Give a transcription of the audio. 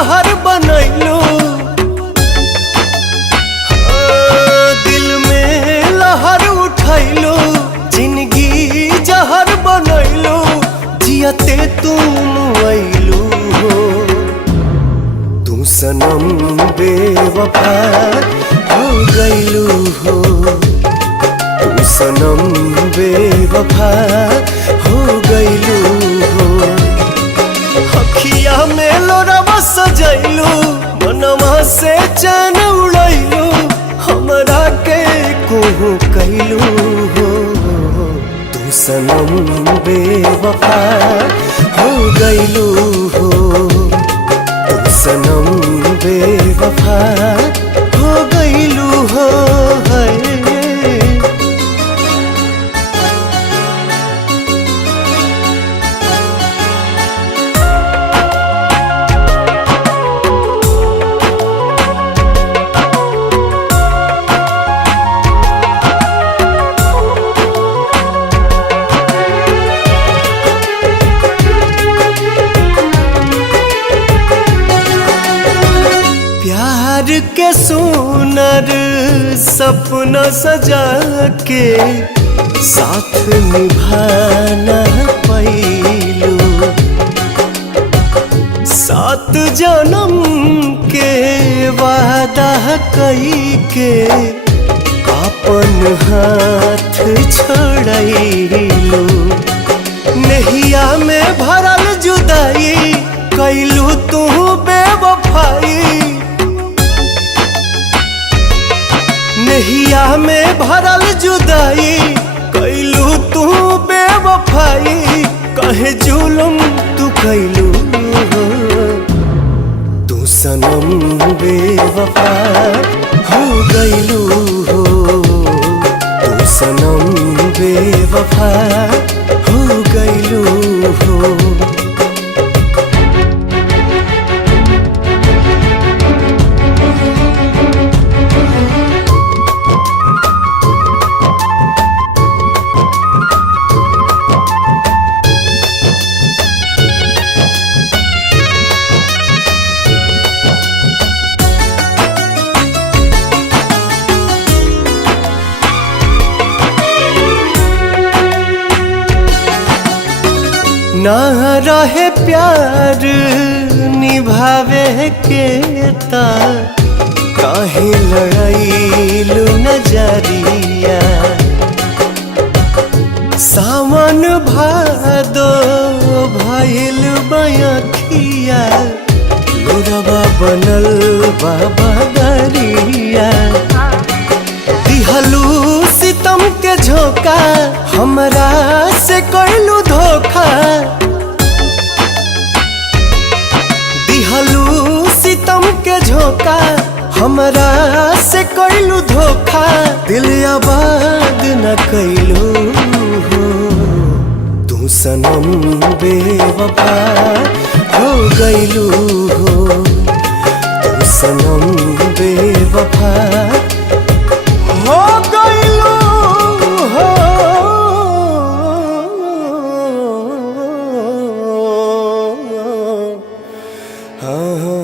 जहर बनैलू, दिल में लहर उठैलू, जिंदगी जहर बनैलू, जियते तुम ऐलू हो। तू सनम बेवफा हो गईलू हो, तू सनम बेवफा हो गईलू हो। अखिया में लोरवा सजैलू, मनवा से चैन उड़ैलू, हमरा के कोहू कैलू हो। तू सनम बेवफा हो गईलू हो, तू सनम बेवफा हो गईलू हो। प्यार के सुनर सपना सजा के साथ निभाना पैलू, 7 जन्म के वादा कई के अपन हाथ छोड़ैलू। नहिया में भरल जुदाई कैलू तू बेवफाई, नहिया में भरल जुदाई कैलू तू बेवफाई। कहे जुलम तू कैलू हो, तू सनम बेवफा हो गईलू हो, तू सनम बेवफा हो गईलू हो। ना रहे प्यार निभावे के ता काहे लड़ाईलू नजरिया। सावन भादो भइल बयखिया, लोरवा बनल बाबा दरिया। दिहलू सितम के झोंका, हमरा से कैलू धोखा। दिहलू सितम के झोंका, हमरा से कैलू धोखा। दिल आबाद न कैलू हो, तू सनम बेवफा हो गईलू हो, तू सनम बेवफा हो गईलू हो। हाँ।